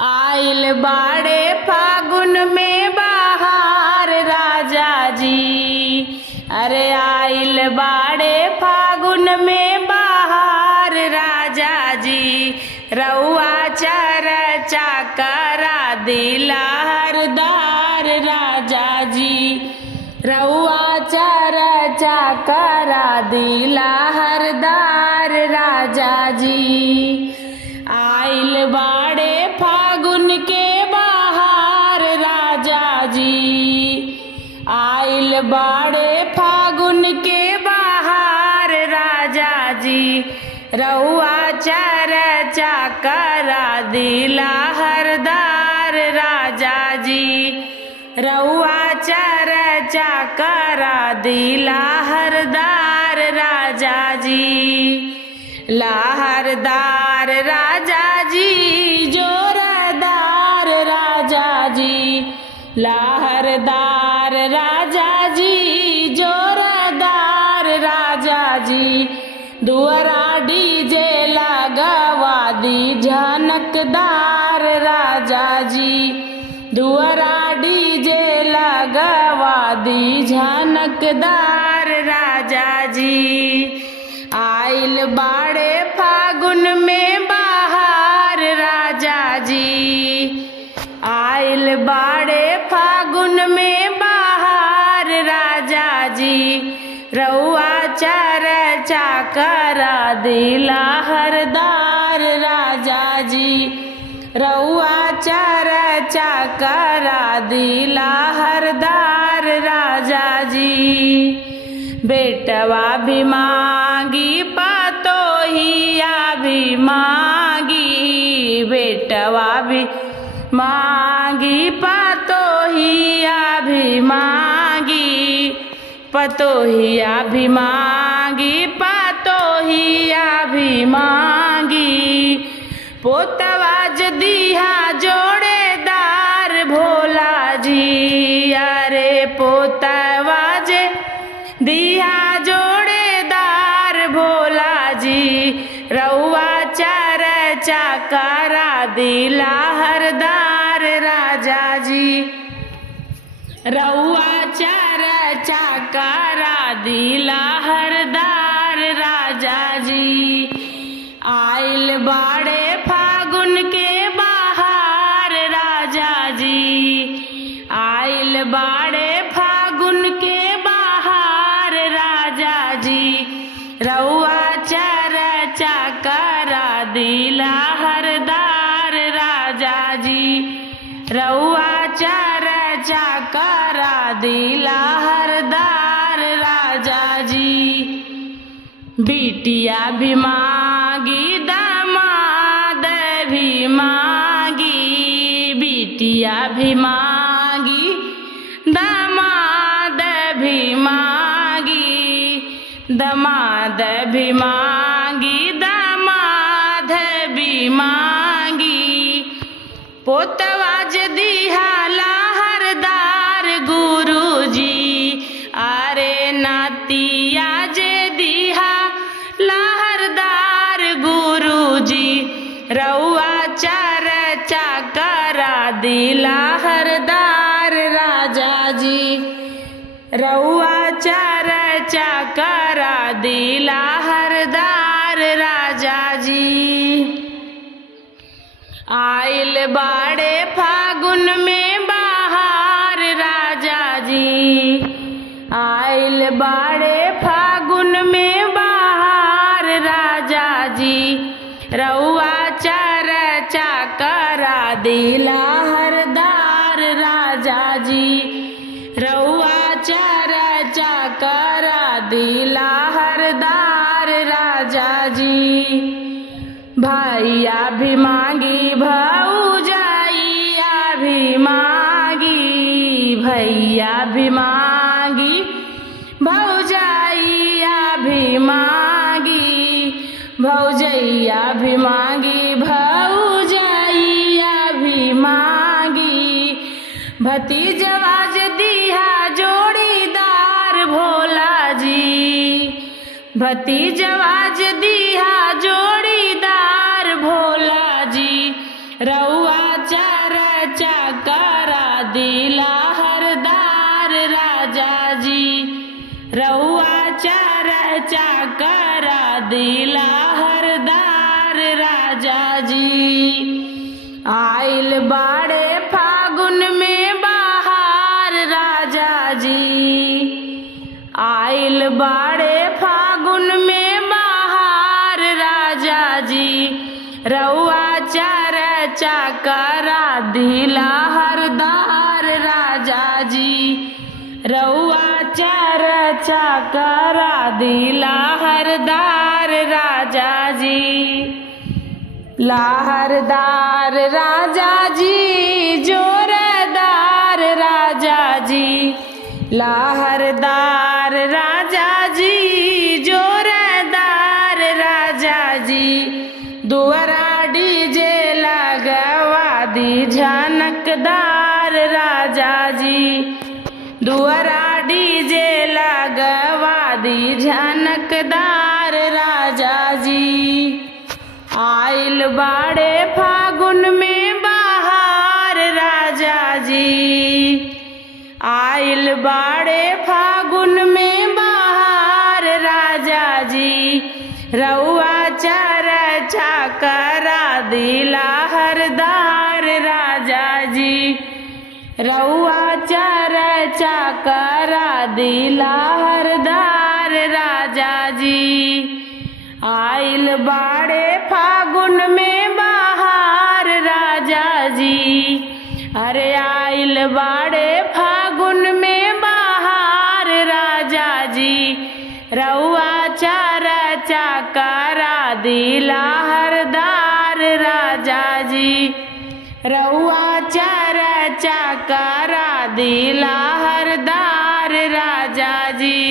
आइल बाड़े फागुन में बहार राजा जी। अरे आइल बाड़े फागुन में बहार राजा जी। रउआ चरचा करा दिला हरदार राजा जी। रउआ चरचा करा दिला हरदार राजा जी। आइल बाड़े फागुन के बहार राजा जी। आइल बाड़े फागुन के बहार राजा जी। रउआ चरचा करा दिला हरदार राजा जी। रउआ चरचा करा दिला हरदार राजा जी। लहरदार राजा जी जोरदार राजा जी। लहरदार राजा जी जोरदार राजा जी। दुअरा डीजे लगवा दी झनकदार राजा जी। दुअरा डीजे लगवा दी झनकदार राजा जी। आइल बाड़े फागुन में बहार राजा जी। आइल बाड़े फागुन में बहार राजा जी। रउआ चरचा करा दिला हरदार राजा जी। रउआ चरचा करा दिला हरदार राजा जी। बेटवा भी मांगी पतोहिया भी मांगी। बेटवा भी मांगी पतोहिया भी मांगी। पतोहिया भी मांगी पतोहिया भी मांगी। पोतवा दिहा जोड़ेदार भोला जी। अरे पोतवा दिहा जोड़ेदार भोला जी। रउआ चरचा करा दिला हरदार राजा जी। रउआ चरचा करा दिला हरदार राजा जी। आइल बाड़े फागुन के बहार राजा जी। आइल बाड़े फागुन के राजा जी। रउआ चरचा करा दिला हरदार राजा जी। रउआ चरचा करा दिला हरदार राजा जी। बिटिया भी मांगी दामाद भी मांगी। बिटिया भी मांगी दामाद भी मांगी। दमाद भी मांगी दामाद भी मांगी। पोतवा दिहा लहरदार गुरु जी। अरे नातिया दिहा लहरदार गुरु जी। रउआ चरचा करा दिला हरदार राजा जी। रउआ चरचा करा दिला हरदार राजा जी। आइल बाड़े फागुन में बहार राजा जी। आइल बाड़े फागुन में बहार राजा जी। रउआ चरचा करा दिला हरदार राजा जी। रउआ चरचा करा दिला हरदार राजा जी। भैया भी मांगी भौजाइया भी मांगी। भैया भी मांगी भौजाइया भी मांगी। भौजैया भी मांगी भौजाइया भी मांगी। भतीजवा दिहा जोड़ीदार भोला जी। भतीजवा दिहा जोड़ीदार भोला जी। रउआ चर्चा करा दिला हरदार राजा जी, रउआ चर्चा करा दिला हरदार राजा जी। आइल बाड़े फागुन में बहार राजा जी, आइल बाड़े फागुन में बहार राजा जी, रउआ चर्चा करा दिला हरदार राजा जी, रउआ चर्चा करा दिला हरदार राजा जी। लहरदार राजा जी जोरदार राजा जी, लहरदार राजा जी जोरदार राजा जी, दुआरा डीजे लगवा दी झनकदार राजा जी, दुआरा डीजे लगवा दी झनकदार राजा जी। आइल बाड़े फागुन में बहार राजा जी, आइल बाड़े फागुन में बहार राजा जी, रउआ चर्चा करा दिला हरदार राजा जी, रउआ चर्चा करा दिला हरदार राजा जी। आइल बाड़े फागुन में बहार राजा जी, अरे आइल बाड़े फागुन में बहार राजा जी, रउआ चर्चा करा दिला हरदार राजा जी, रउआ चर्चा करा दिला हरदार राजा जी।